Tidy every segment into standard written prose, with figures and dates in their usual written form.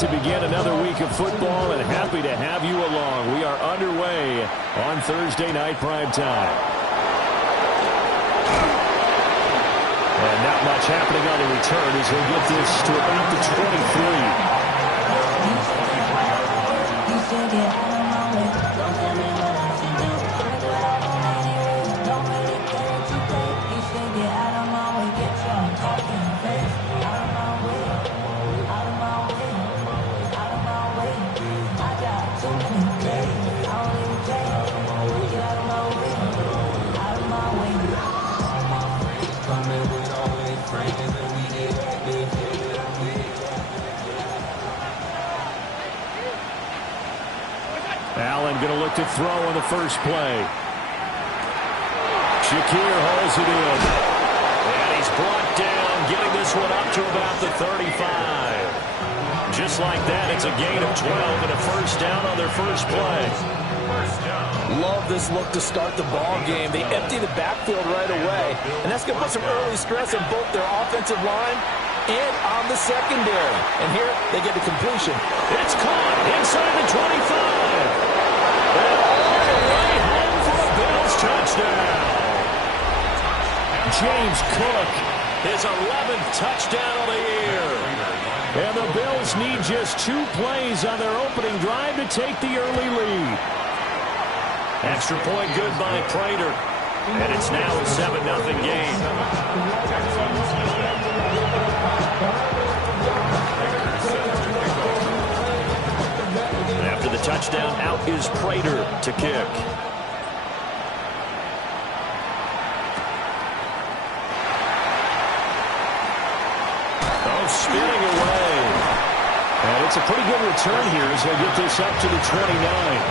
to begin another week of football, and happy to have you along. We are underway on Thursday night primetime. And not much happening on the return as he'll get this to about the 23. Allen going to look to throw on the first play. Shakir holds it in. And he's brought down, getting this one up to about the 35. Just like that, it's a gain of 12 and a first down on their first play. Love this look to start the ball game. They empty the backfield right away, and that's going to put some early stress on both their offensive line and on the secondary. And here they get the completion. It's caught inside the 25. And all the way home for a Bills touchdown. James Cook, his 11th touchdown of the year. And the Bills need just 2 plays on their opening drive to take the early lead. Extra point good by Prater. And it's now a 7-0 game. After the touchdown, out is Prater to kick. Oh, spinning away. And it's a pretty good return here as they get this up to the 29.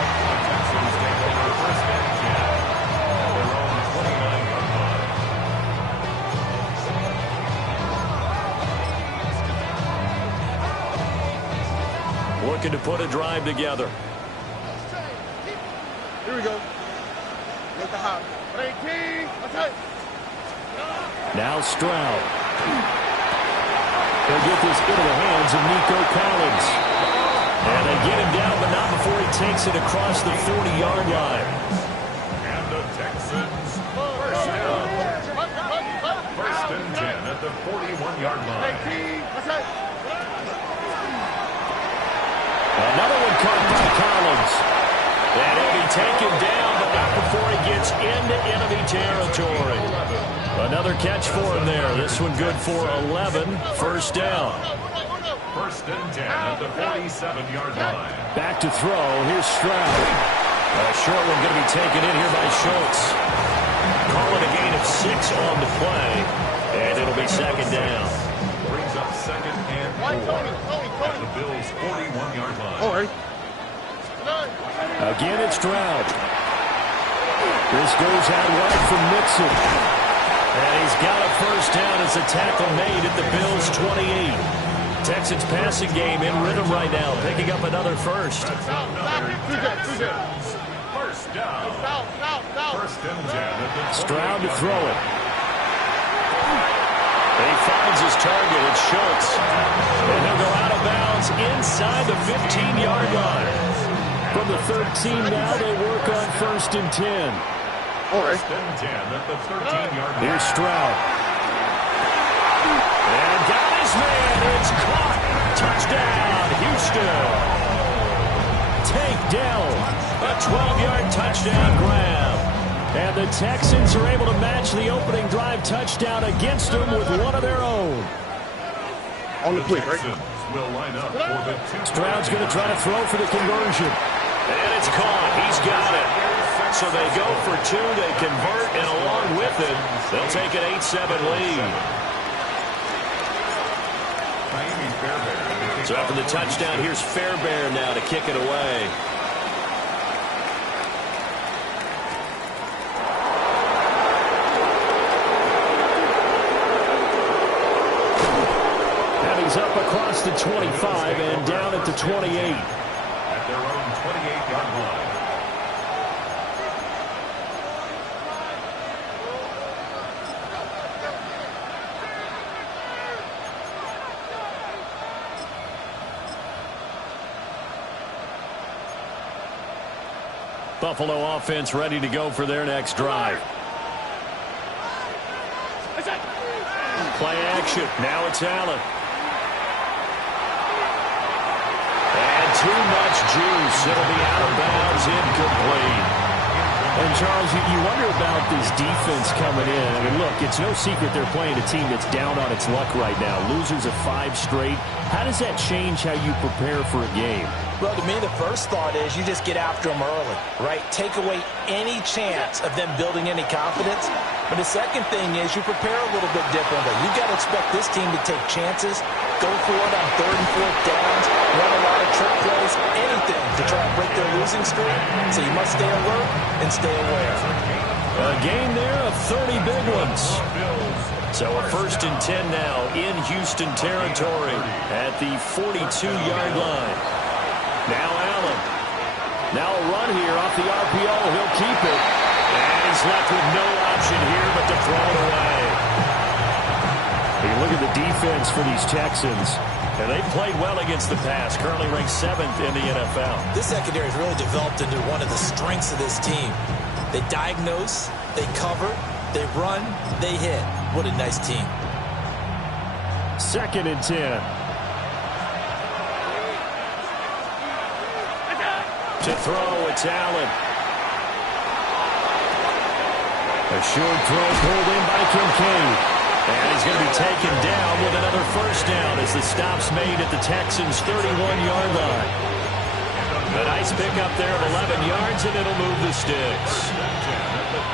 Looking to put a drive together. Here we go. Now Stroud. They'll get this into the hands of Nico Collins. And they get him down, but not before he takes it across the 40-yard line. And the Texans first down. First and 10 at the 41-yard line. Another one caught by Collins. And he'll be taken down, but not before he gets into enemy territory. Another catch for him there. This one good for 11. First down. First and 10 at the 47-yard line. Back to throw. Here's Stroud. A short one going to be taken in here by Schultz. Calling a gain of 6 on the play. And it'll be second down. Brings up second and 4 at the Bills' 41-yard line. Again, it's Stroud. This goes out wide from Mixon. And he's got a first down as a tackle made at the Bills' 28. Texans passing game in rhythm right now, picking up another first. First down. First and 10 at the Stroud to throw it. He finds his target. It's Schultz. And he'll go out of bounds inside the 15-yard line. From the 13 now, they work on first and 10. First and 10 at the 13-yard line. Here's Stroud. And got his man. It's caught. Touchdown, Houston. Tank Dell. A 12-yard touchdown grab. And the Texans are able to match the opening drive touchdown against them with one of their own. On the quick, right? Will line up for the Stroud's going to try to throw for the conversion. And it's caught. He's got it. So they go for 2. They convert, and along with it, they'll take an 8-7 lead. So after the touchdown, here's Fairbairn now to kick it away. He's up across the 25 and down at the 28. At their own 28-yard line. Buffalo offense ready to go for their next drive. Play action. Now it's Allen. And too much juice. It'll be out of bounds, incomplete. And, Charles, you wonder about this defense coming in. I mean, look, it's no secret they're playing a team that's down on its luck right now. Losers of 5 straight. How does that change how you prepare for a game? Well, to me, the first thought is you just get after them early, right? Take away any chance of them building any confidence. But the second thing is you prepare a little bit differently. You've got to expect this team to take chances, go for it on 3rd and 4th downs, run a lot of trick plays, anything to try and break their losing streak. So you must stay alert and stay aware. A game there of 30 big ones. So a 1st and 10 now in Houston territory at the 42-yard line. Now Allen. Now a run here off the RPO. He'll keep it. And he's left with no option here but to throw it away. You look at the defense for these Texans. And they've played well against the pass. Currently ranked 7th in the NFL. This secondary has really developed into one of the strengths of this team. They diagnose, they cover, they run, they hit. What a nice team. 2nd and 10. To throw, it's Allen. A short throw pulled in by Kincaid. And he's going to be taken down with another 1st down as the stop's made at the Texans' 31-yard line. A nice pickup there of 11 yards, and it'll move the sticks.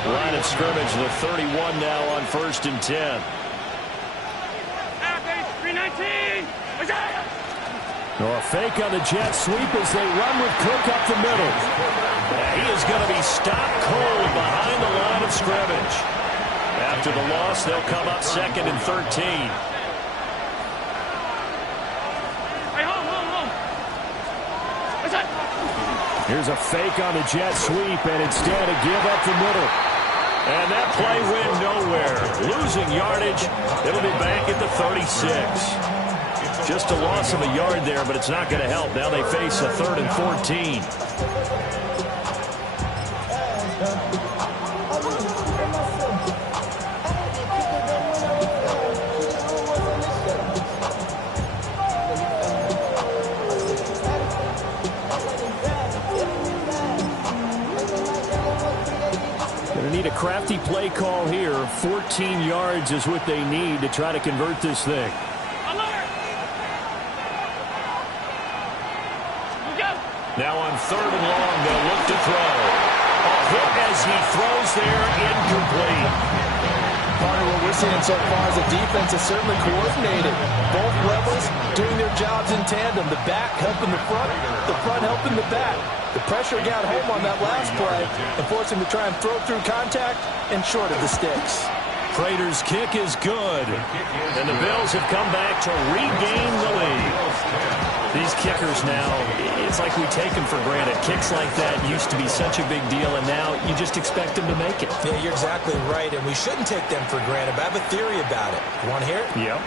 Line of scrimmage, the 31 now on 1st and 10. A fake on the jet sweep as they run with Cook up the middle. He is going to be stopped cold behind the line of scrimmage. After the loss, they'll come up 2nd and 13. Here's a fake on the jet sweep, and instead a give up the middle. And that play went nowhere. Losing yardage. It'll be back at the 36. Just a loss of a yard there, but it's not going to help. Now they face a 3rd and 14. Going to need a crafty play call here. 14 yards is what they need to try to convert this thing. Now on 3rd and long, they'll look to throw. A hit as he throws there, incomplete. Part of what we're seeing so far is the defense is certainly coordinated. Both levels doing their jobs in tandem. The back helping the front helping the back. The pressure got home on that last play and forced him to try and throw through contact and short of the sticks. Prater's kick is good. And the Bills have come back to regain the lead. These kickers now, it's like we take them for granted. Kicks like that used to be such a big deal, and now you just expect them to make it. Yeah, you're exactly right, and we shouldn't take them for granted, but I have a theory about it. You want to hear it? Yep.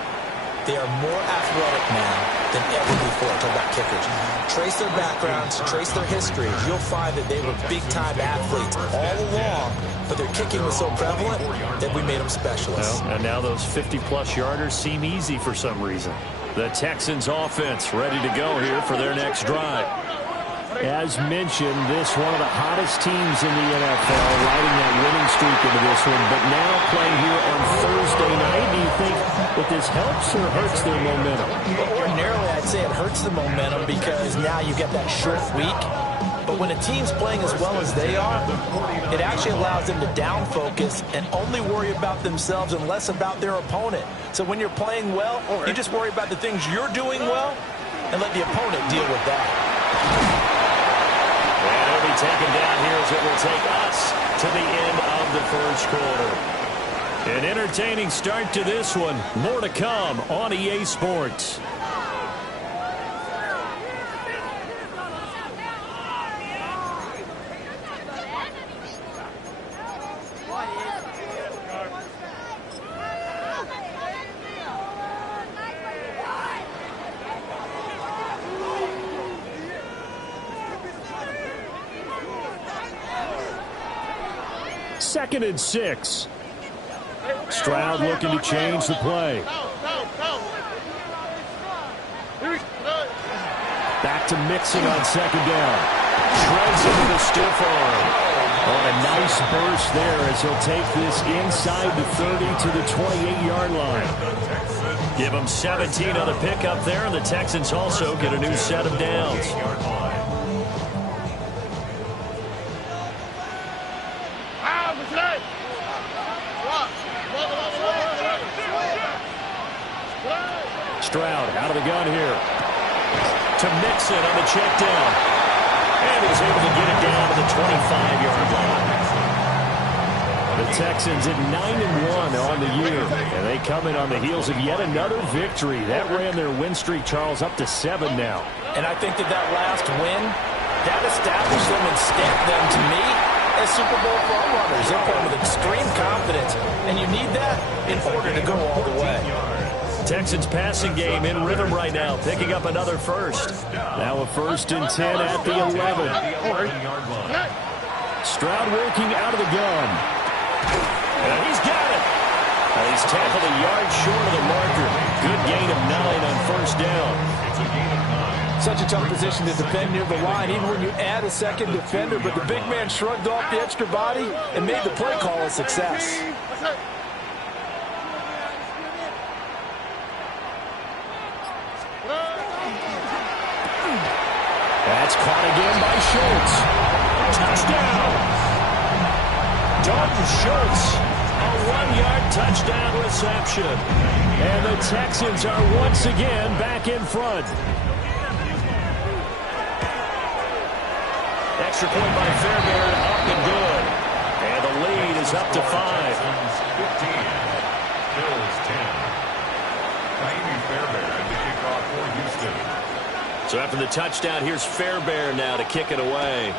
They are more athletic now than ever before. Talk about kickers. Trace their backgrounds, trace their history. You'll find that they were big-time athletes all along, but their kicking was so prevalent that we made them specialists. Well, and now those 50-plus yarders seem easy for some reason. The Texans offense ready to go here for their next drive. As mentioned, this one of the hottest teams in the NFL, riding that winning streak into this one, but now playing here on Thursday night. Do you think that this helps or hurts their momentum? Well, ordinarily, I'd say it hurts the momentum because now you get that short week. But when a team's playing as well as they are, it actually allows them to down focus and only worry about themselves and less about their opponent. So when you're playing well, you just worry about the things you're doing well and let the opponent deal with that. And it'll be taken down here as it will take us to the end of the 1st quarter. An entertaining start to this one. More to come on EA Sports. 2nd and 6. Stroud looking to change the play. Back to Mixon on 2nd down. Shreds into the stiff arm. Oh, a nice burst there as he'll take this inside the 30 to the 28-yard line. Give them 17 on the pickup there, and the Texans also get a new set of downs. Stroud out of the gun here. To Mixon on the check down. And he was able to get it down to the 25-yard line. The Texans at 9-1 on the year. And they come in on the heels of yet another victory. That ran their win streak, Charles, up to 7 now. And I think that last win, that established them and stamped them, to me, as Super Bowl frontrunners. They're playing with extreme confidence. And you need that in order to go all the way. Texans passing game in rhythm right now, picking up another first. Now a 1st and 10 at the 11. Stroud working out of the gun. And he's got it. And he's tackled a yard short of the marker. Good gain of 9 on 1st down. Such a tough position to defend near the line, even when you add a second defender. But the big man shrugged off the extra body and made the play call a success. That's caught again by Schultz. Touchdown! Dalton Schultz, a 1-yard touchdown reception. And the Texans are once again back in front. Extra point by Fairbairn, up and good. And the lead is up to 5. 15, Bills 10. Naomi Fairbairn to kick off for Houston. So after the touchdown, here's Fairbairn now to kick it away.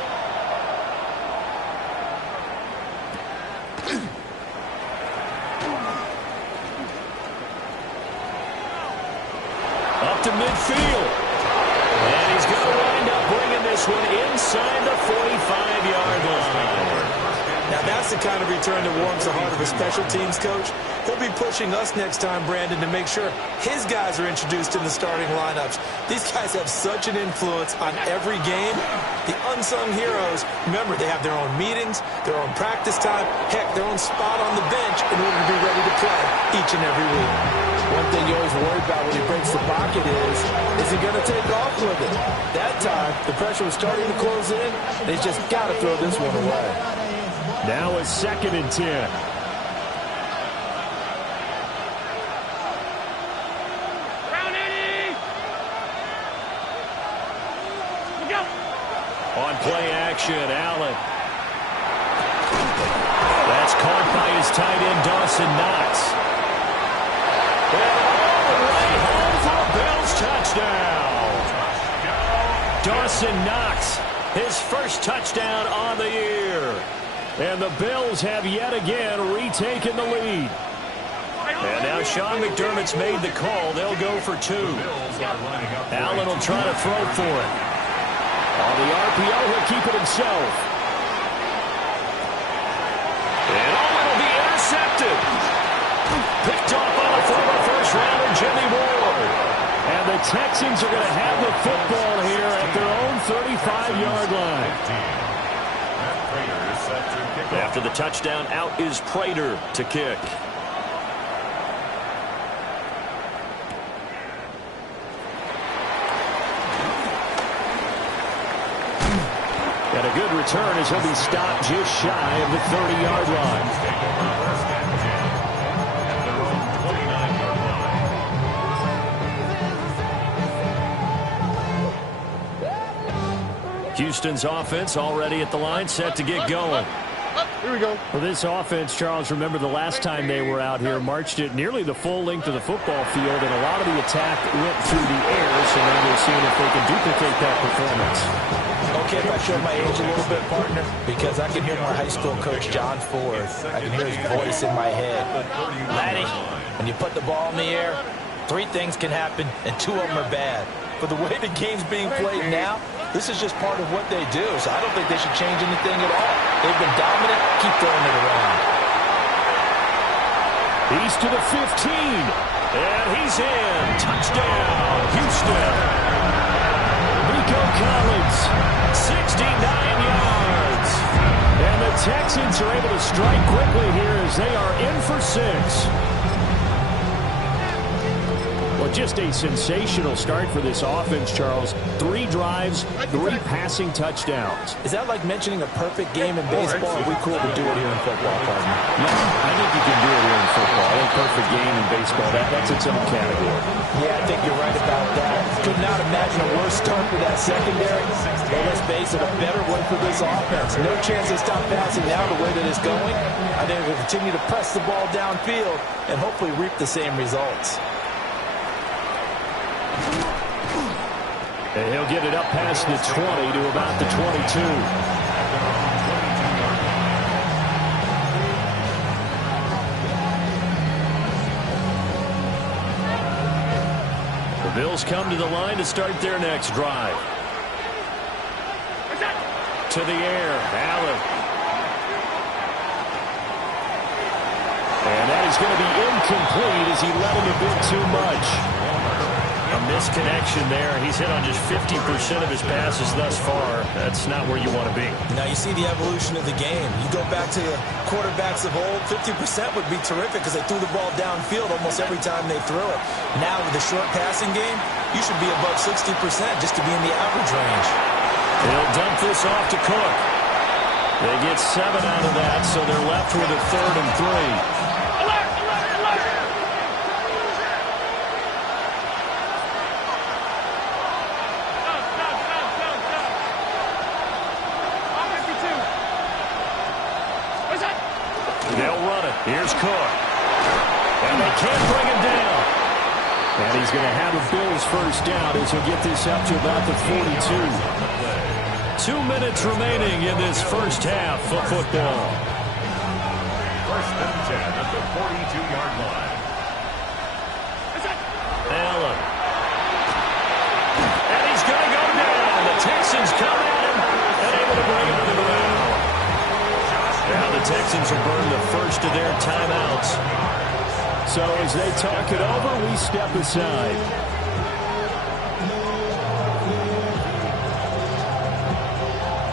Up to midfield. And he's going to wind up bringing this one inside the 45-yard line. Now that's the kind of return that warms the heart of a special teams coach. He'll be pushing us next time, Brandon, to make sure his guys are introduced in the starting lineups. These guys have such an influence on every game. The unsung heroes, remember, they have their own meetings, their own practice time, heck, their own spot on the bench in order to be ready to play each and every week. One thing you always worry about when he breaks the pocket is he going to take off with it? That time, the pressure was starting to close in, and he's just got to throw this one away. Now a 2nd and 10. On play action, Allen. That's caught by his tight end, Dawson Knox. And all the way home for a Bills touchdown. Dawson Knox, his first touchdown on the year. And the Bills have yet again retaken the lead. And now Sean McDermott's made the call. They'll go for 2. Allen will try to throw for it. On the RPO, he'll keep it himself. And it'll be intercepted. Picked off by the former first-rounder, Jimmy Ward. And the Texans are going to have the football here at their own 35-yard line. After the touchdown, out is Prater to kick. And a good return as he'll be stopped just shy of the 30-yard line. Houston's offense already at the line, set to get going. Here we go. Well, this offense, Charles, remember the last time they were out here, marched it nearly the full length of the football field, and a lot of the attack went through the air, so now they're seeing if they can duplicate that performance. Okay, if I show my age a little bit, partner, because I can hear my high school coach, John Ford. I can hear his voice in my head. Laddie, when you put the ball in the air, 3 things can happen, and 2 of them are bad. But the way the game's being played now, This is just part of what they do, so I don't think they should change anything at all. They've been dominant. Keep throwing it around. He's to the 15, and he's in. Touchdown, Houston. Nico Collins, 69 yards. And the Texans are able to strike quickly here as they are in for 6. Well, just a sensational start for this offense, Charles. 3 drives, 3 passing touchdowns. Is that like mentioning a perfect game in baseball? Are we cool to do it here in football, partner? No, I think you can do it here in football. I think perfect game in baseball, that's its own category. Yeah, I think you're right about that. Could not imagine a worse start for that secondary. But let's face it, a better one for this offense. No chance they stop passing now the way that it's going. I think we'll continue to press the ball downfield and hopefully reap the same results. And he'll get it up past the 20 to about the 22. The Bills come to the line to start their next drive. To the air, Allen. And that is going to be incomplete as he let him a bit too much. A misconnection there. He's hit on just 50% of his passes thus far. That's not where you want to be. Now you see the evolution of the game. You go back to the quarterbacks of old, 50% would be terrific because they threw the ball downfield almost every time they threw it. Now with the short passing game, you should be above 60% just to be in the average range. They'll dump this off to Cook. They get 7 out of that, so they're left with a 3rd and 3. Here's Cook. And they can't bring him down. And he's going to have a Bills first down as he'll get this up to about the 42. 2 minutes remaining in this first half of football. First and 10 at the 42-yard line. Allen. And he's going to go down. The Texans come at him and able to bring him to the ground. Now the Texans will burn the first of their timeouts. So as they talk it over, we step aside.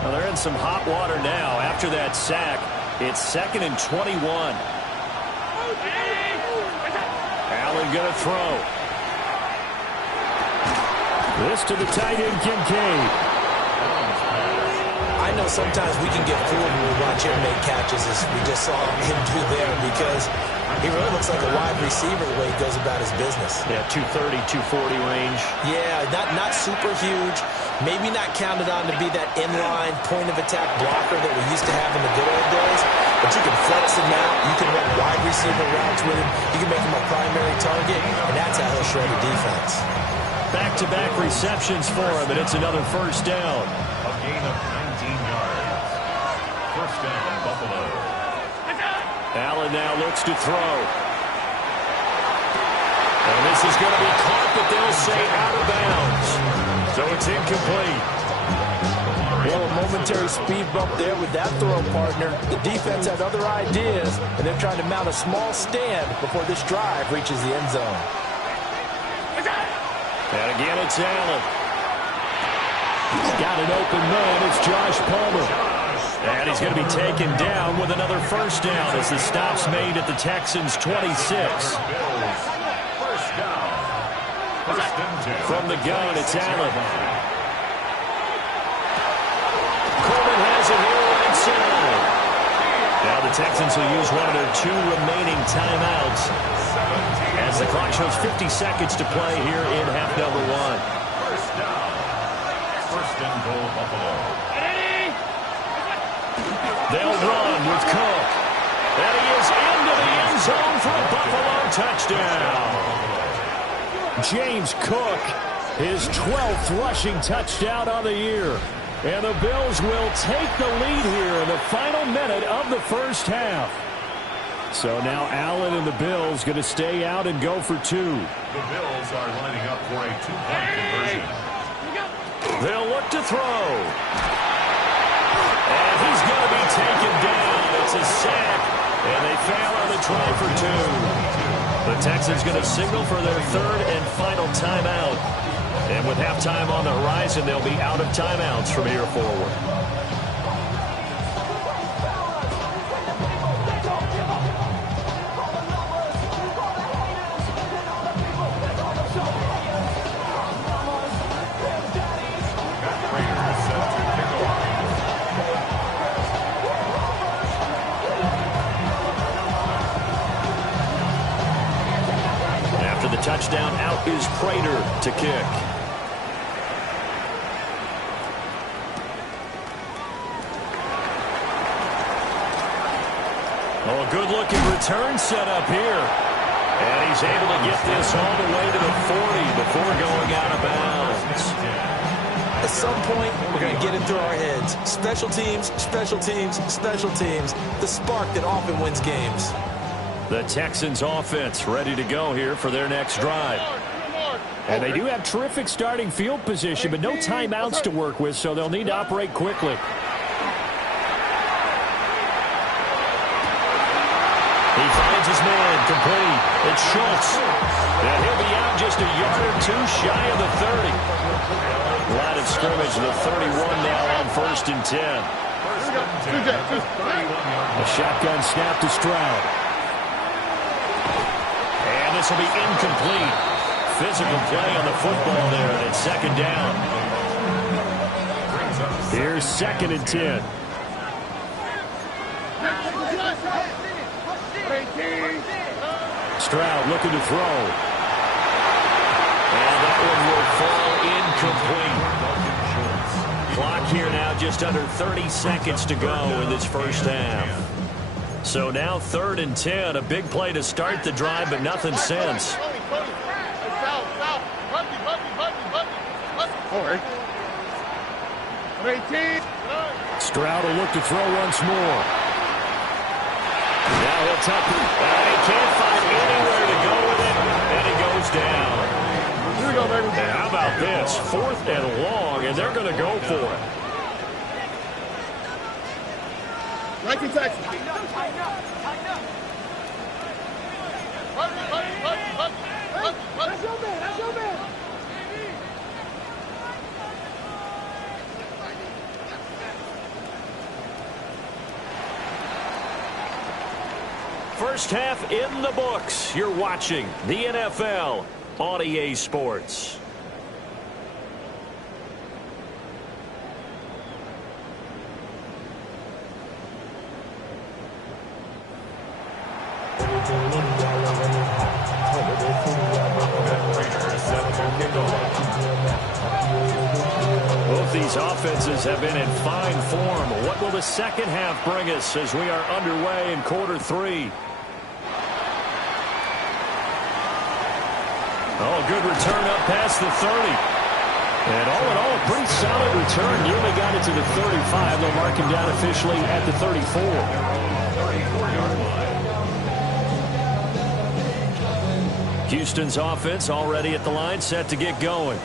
Well, they're in some hot water now. After that sack, it's 2nd and 21. Allen going to throw. This to the tight end, Kincaid. I know sometimes we can get fooled when we watch him make catches, as we just saw him do there, because he really looks like a wide receiver the way he goes about his business. Yeah, 230, 240 range. Yeah, not super huge. Maybe not counted on to be that inline point-of-attack blocker that we used to have in the good old days, but you can flex him out. You can run wide receiver routes with him. You can make him a primary target, and that's how he'll shred a defense. Back-to-back receptions for him, and it's another first down. A gain of 19 yards. First down, Buffalo. Allen now looks to throw. And this is going to be caught, but they'll say out of bounds. So it's incomplete. Well, a momentary speed bump there with that throw, partner. The defense had other ideas, and they're trying to mount a small stand before this drive reaches the end zone. And again, it's Allen. He's got an open man. It's Josh Palmer. And he's going to be taken down with another first down as the stop's made at the Texans' 26. From the gun, it's Allen. Coleman has it here right side. Now the Texans will use one of their 2 remaining timeouts as the clock shows 50 seconds to play here in half number 1. First down. First and goal, Buffalo. They'll run with Cook. And he is into the end zone for a Buffalo touchdown. James Cook, his 12th rushing touchdown on the year. And the Bills will take the lead here in the final minute of the first half. So now Allen and the Bills going to stay out and go for 2. The Bills are lining up for a 2-point conversion. They'll look to throw. And he's going to be taken down. It's a sack, and they fail on the try for 2. The Texans going to signal for their third and final timeout. And with halftime on the horizon, they'll be out of timeouts from here forward. Touchdown, out is Prater to kick. Oh, a good-looking return set up here. And he's able to get this all the way to the 40 before going out of bounds. At some point, we're going to get it through our heads. Special teams, special teams, special teams. The spark that often wins games. The Texans offense ready to go here for their next drive. And they do have terrific starting field position, but no timeouts to work with, so they'll need to operate quickly. He finds his man complete. It's Schultz. And he'll be out just a yard or 2 shy of the 30. Line of scrimmage, the 31 now on 1st and 10. A shotgun snap to Stroud. And this will be incomplete. Physical play on the football there, and it's 2nd down. Here's 2nd and 10. Stroud looking to throw. And that one will fall incomplete. Clock here now just under 30 seconds to go in this first half. So now 3rd and 10, a big play to start the drive, but nothing since. Stroud will look to throw once more. Now he'll tuck it. He can't find anywhere to go with it, and it goes down. Here we go, baby. And how about this? 4th and long, and they're going to go for it. Like in Texas. That's your man. That's your man. First half in the books. You're watching the NFL on EA Sports. Both these offenses have been in fine form. What will the second half bring us as we are underway in quarter 3? Oh, good return up past the 30. And all in all, a pretty solid return. Nearly got it to the 35. They'll mark him down officially at the 34. 34-yard line. Houston's offense already at the line, set to get going.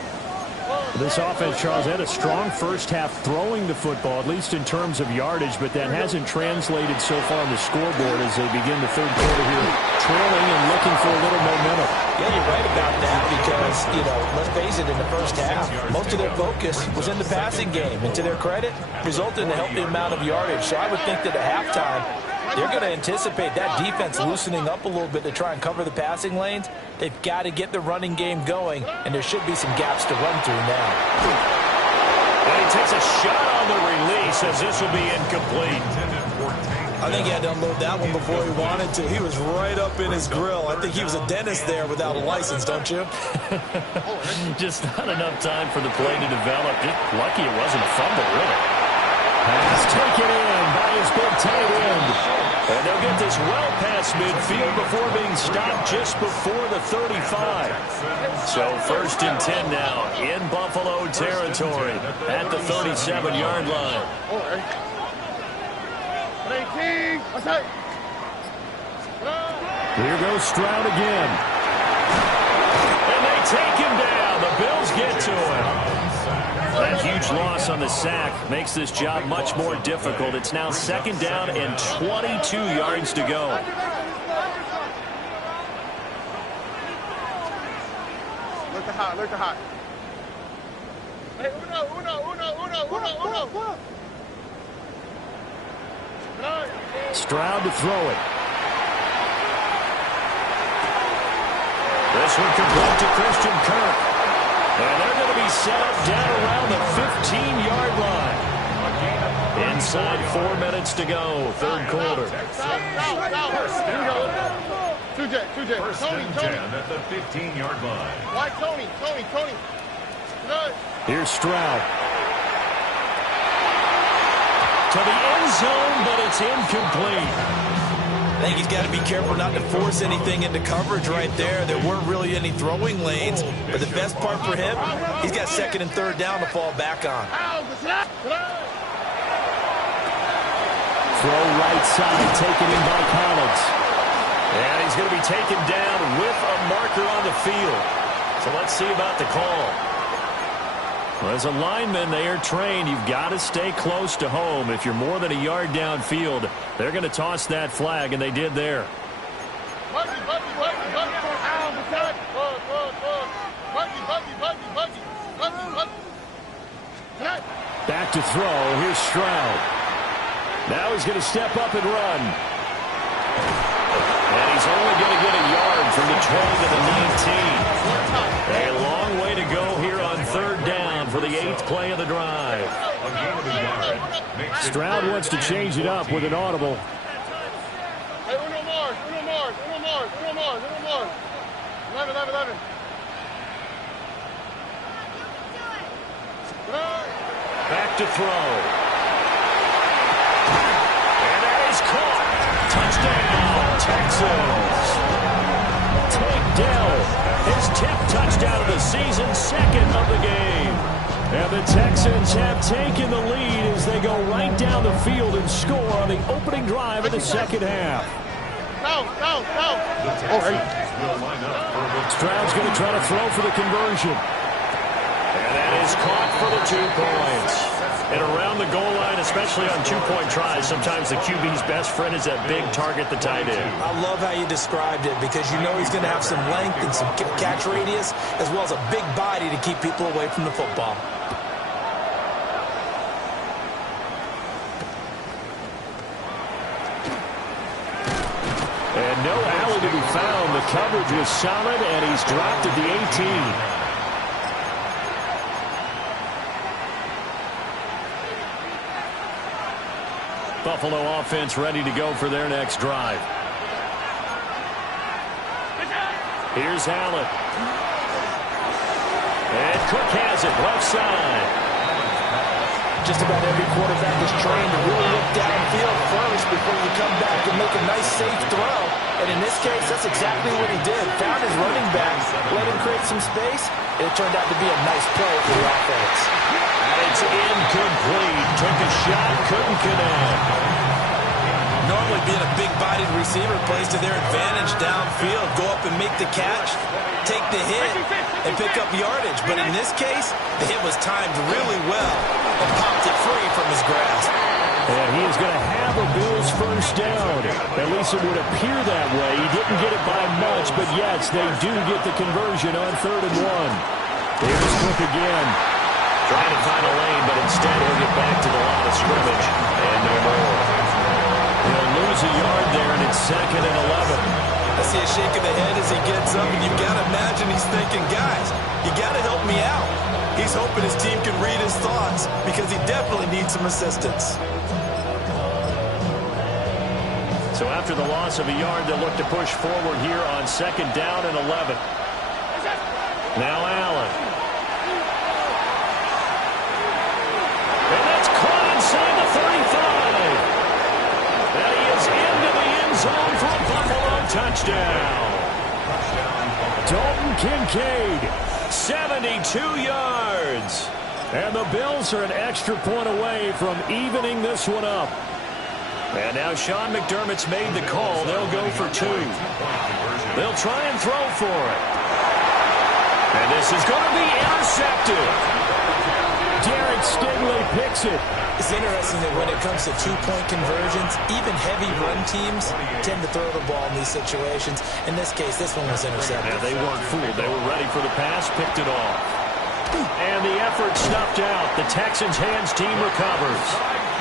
This offense, Charles, had a strong first half throwing the football, at least in terms of yardage, but that hasn't translated so far on the scoreboard as they begin the third quarter here, trailing and looking for a little momentum. Yeah, you're right about that because, let's face it, in the first half, most of their focus was in the passing game. And to their credit, resulted in a healthy amount of yardage. So I would think that at halftime, they're going to anticipate that defense loosening up a little bit to try and cover the passing lanes. They've got to get the running game going, and there should be some gaps to run through now. And he takes a shot on the release as this will be incomplete. I think he had to unload that one before he wanted to. He was right up in his grill. I think he was a dentist there without a license, don't you? Just not enough time for the play to develop. Just lucky it wasn't a fumble, really. Pass taken in by his big tight end. And they'll get this well past midfield before being stopped just before the 35. So 1st and 10 now in Buffalo territory at the 37-yard line. Here goes Stroud again. And they take him down. The Bills get to him. That huge loss on the sack makes this job much more difficult. It's now 2nd down and 22 yards to go. Look at hot, look at hot. Hey, uno. Stroud to throw it. This one complete to Christian Kirk. And they're going to be set up down around the 15-yard line. Inside 4 minutes to go, 3rd quarter. TJ. First and 10 at the 15-yard line. Why Tony? Here's Stroud. To the end zone, but it's incomplete. I think he's got to be careful not to force anything into coverage right there. There weren't really any throwing lanes, but the best part for him, he's got 2nd and 3rd down to fall back on. Throw right side, taken in by Collins. And he's going to be taken down with a marker on the field. So let's see about the call. Well, as a lineman, they are trained. You've got to stay close to home. If you're more than a yard downfield, they're going to toss that flag, and they did there. Back to throw. Here's Stroud. Now he's going to step up and run. And he's only going to get a yard from the 12 to the 19. A long way to go here on 3rd down for the 8th play of the drive. Stroud wants to change it up with an audible. Hey, uno more. 11. Back to throw. And that is caught. Touchdown, Texans. Tank Dell, his 10th touchdown of the season, 2nd of the game. And the Texans have taken the lead as they go right down the field and score on the opening drive of the 2nd half. Go. Stroud's going to try to throw for the conversion. And that is caught for the 2 points. And around the goal line, especially on 2-point tries, sometimes the QB's best friend is that big target, the tight end. I love how you described it because you know he's going to have some length and some catch radius as well as a big body to keep people away from the football. And no alley to be found. The coverage was solid, and he's dropped at the 18. Buffalo offense ready to go for their next drive. Here's Allen. And Cook has it, left side. Just about every quarterback is trained to really look downfield first before you come back and make a nice, safe throw. And in this case, that's exactly what he did. Found his running back, let him create some space, and it turned out to be a nice play for the offense. And it's incomplete. Took a shot, couldn't connect. Normally being a big-bodied receiver plays to their advantage downfield. Go up and make the catch, take the hit, and pick up yardage. But in this case, the hit was timed really well and popped it free from his grasp. And he is going to have a Bills first down. At least it would appear that way. He didn't get it by much, but yes, they do get the conversion on 3rd and 1. Here's Cook again. Trying to find a lane, but instead he'll get back to the line of scrimmage. And no more. He'll lose a yard there, and it's 2nd and 11. I see a shake of the head as he gets up, and you've got to imagine he's thinking, guys, you got to help me out. He's hoping his team can read his thoughts because he definitely needs some assistance. So after the loss of a yard, they'll look to push forward here on 2nd down and 11. Now Allen. And that's caught inside the 35. And he is into the end zone for a Buffalo touchdown. Dalton Kincaid, 72 yards. And the Bills are an extra point away from evening this one up. And now Sean McDermott's made the call. They'll go for 2. They'll try and throw for it. And this is going to be intercepted. Stingley picks it. It's interesting that when it comes to two-point conversions, even heavy run teams tend to throw the ball in these situations. In this case, this one was intercepted. Yeah, they weren't fooled. They were ready for the pass, picked it off. And the effort snuffed out. The Texans' hands team recovers.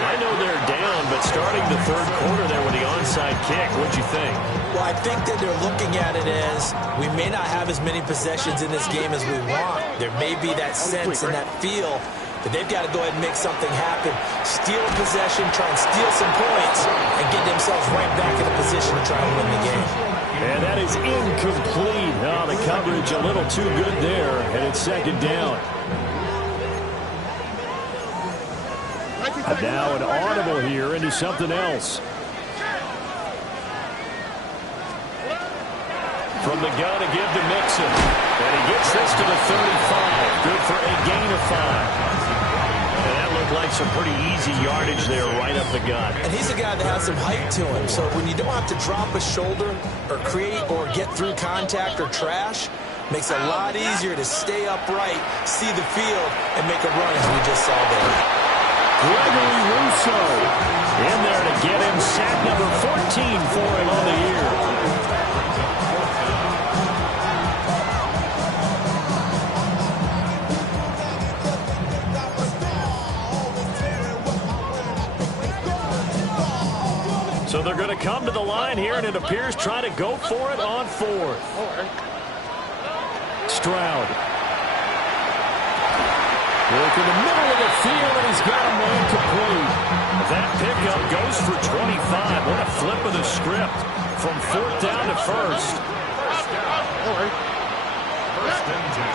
I know they're down, but starting the third quarter there with the onside kick, what'd you think? Well, I think that they're looking at it as we may not have as many possessions in this game as we want. There may be that sense and that feel that they've got to go ahead and make something happen. Steal a possession, try and steal some points, and get themselves right back in a position to try and win the game. And that is incomplete. Oh, the coverage a little too good there, and it's second down. And now an audible here into something else. From the gun to give to Mixon. And he gets this to the 35. Good for a gain of 5. And that looked like some pretty easy yardage there right up the gut. And he's a guy that has some height to him. So when you don't have to drop a shoulder or create or get through contact or trash, makes it a lot easier to stay upright, see the field, and make a run as we just saw there. Gregory Rousseau in there to get him sack number 14 for him on the year. So they're going to come to the line here, and it appears trying to go for it on fourth. Stroud. Work in the middle of the field, and he's got a man complete. That pickup goes for 25. What a flip of the script from fourth down to first.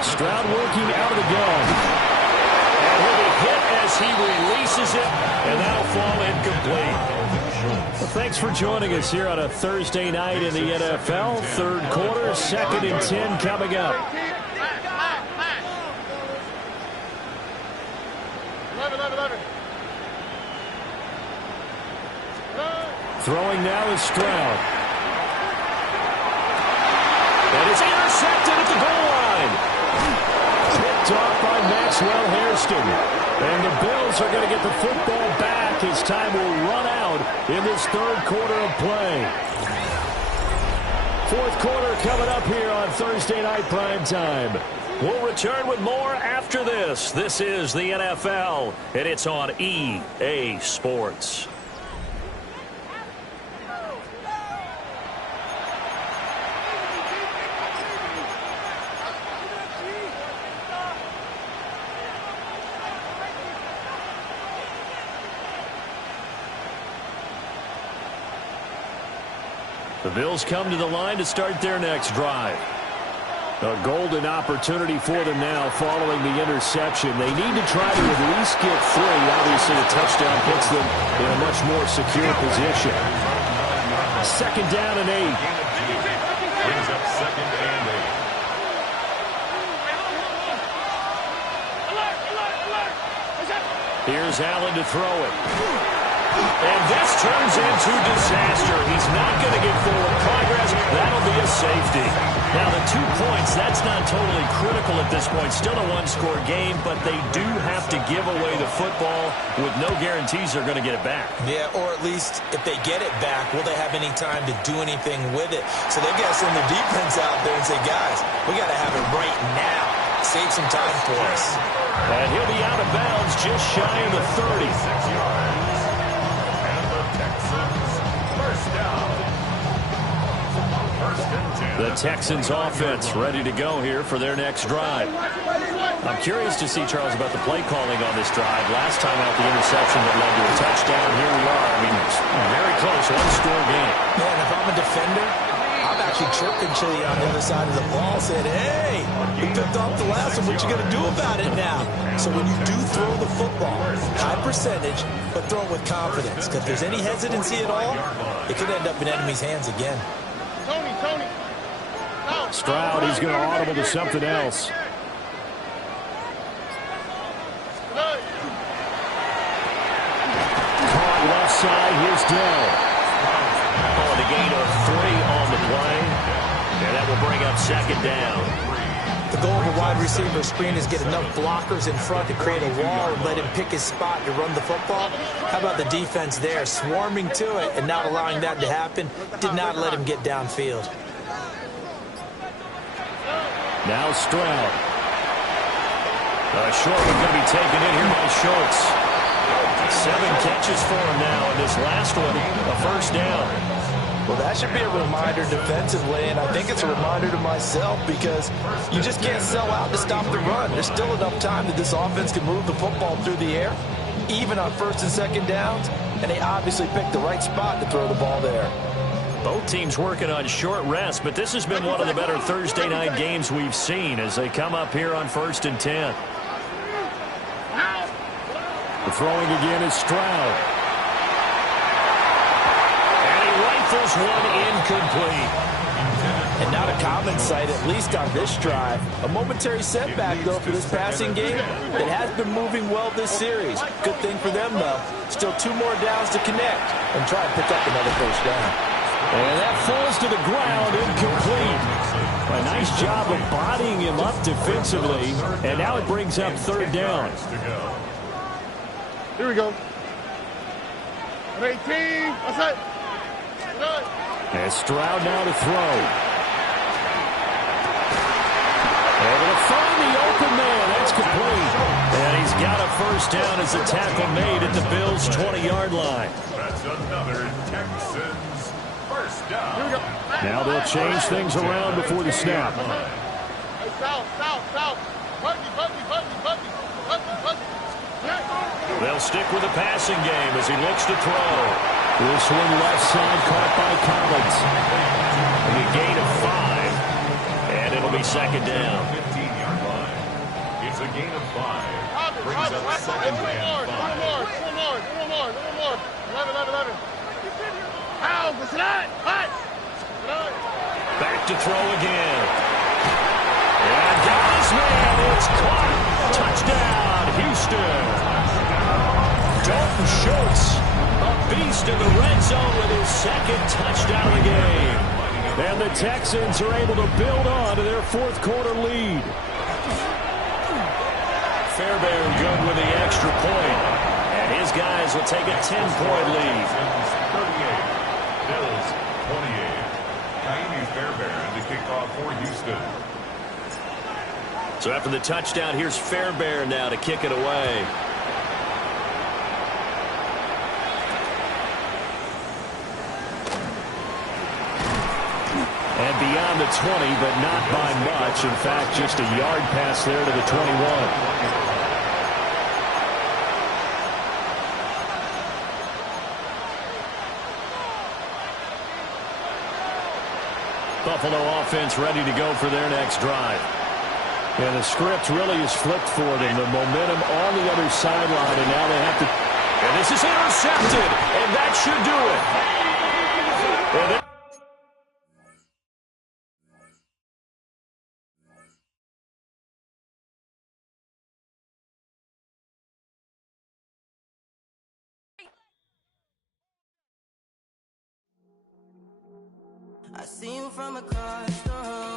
Stroud working out of the gun. And he'll be hit as he releases it, and that'll fall incomplete. Well, thanks for joining us here on a Thursday night in the NFL. Third quarter, 2nd and 10 coming up. Throwing now is Stroud. And it's intercepted at the goal line. Picked off by Maxwell Hairston. And the Bills are going to get the football back as time will run out in this third quarter of play. Fourth quarter coming up here on Thursday Night Primetime. We'll return with more after this. This is the NFL, and it's on EA Sports. The Bills come to the line to start their next drive. A golden opportunity for them now following the interception. They need to try to at least get 3. Obviously, a touchdown puts them in a much more secure position. Second down and 8. Brings up 2nd and 8. Here's Allen to throw it. And this turns into disaster. He's not going to get forward progress. That'll be a safety. Now, the 2 points, that's not totally critical at this point. Still a one-score game, but they do have to give away the football with no guarantees they're going to get it back. Yeah, or at least if they get it back, will they have any time to do anything with it? So they've got to send their defense out there and say, guys, we got to have it right now. Save some time for us. And he'll be out of bounds just shy of the 30. 6 yards. And the Texans first down. First and 10. The Texans offense ready to go here for their next drive. I'm curious to see, Charles, about the play calling on this drive. Last time out, the interception that led to a touchdown. Here we are. I mean, very close, one-score game. Man, if I'm a defender, I'm actually chirping Chili on the other side of the ball, saying, hey, you picked off the last one. What you going to do about it now? So when you do throw the football, high percentage, but throw it with confidence. Because if there's any hesitancy at all, it could end up in enemy's hands again. Tony. Stroud, he's going to audible to something else. Caught left side, here's Dell. Oh, the gain of 3 on the play. And that will bring up second down. The goal of a wide receiver screen is get enough blockers in front to create a wall and let him pick his spot to run the football. How about the defense there, swarming to it and not allowing that to happen? Did not let him get downfield. Now Stroud. A short one going to be taken in here by Schultz. 7 catches for him now, and this last one, a first down. Well, that should be a reminder defensively, and I think it's a reminder to myself because you just can't sell out to stop the run. There's still enough time that this offense can move the football through the air, even on first and second downs, and they obviously picked the right spot to throw the ball there. Both teams working on short rest, but this has been one of the better Thursday night games we've seen as they come up here on 1st and 10. The throwing again is Stroud. And he rifles one incomplete. And not a common sight, at least on this drive. A momentary setback, though, for this passing game that has been moving well this series. Good thing for them, though. Still 2 more downs to connect and try and pick up another first down. And that falls to the ground, incomplete. A nice job of bodying him up defensively. And now it brings up 3rd down. Here we go. 18. That's it. And Stroud now to throw. Able to find the open man. That's complete. And he's got a first down as the tackle made at the Bills' 20-yard line. That's another Texans first down. Here we go. Now they'll change things around before the snap. Hey, south. Buggy. They'll stick with the passing game as he looks to throw. This one left side caught by Collins. And a gain of 5. And it'll be 2nd down. 15-yard line. It's a gain of 5. Brings up 2nd and 5. Little more. 11. Ow, what's that? What? Back to throw again. And got his man. It's caught. Touchdown, Houston. Dalton Schultz, a beast in the red zone with his 2nd touchdown of the game. And the Texans are able to build on to their 4th quarter lead. Fairbairn good with the extra point. And his guys will take a 10-point lead. 38. Bills 28. Kaimi Fairbairn to kick off for Houston. So after the touchdown, here's Fairbairn now to kick it away. And beyond the 20, but not by much. In fact, just a yard pass there to the 21. Buffalo offense ready to go for their next drive. And the script really is flipped for them. The momentum on the other sideline, and now they have to... And this is intercepted, and that should do it. And I see you from across the room.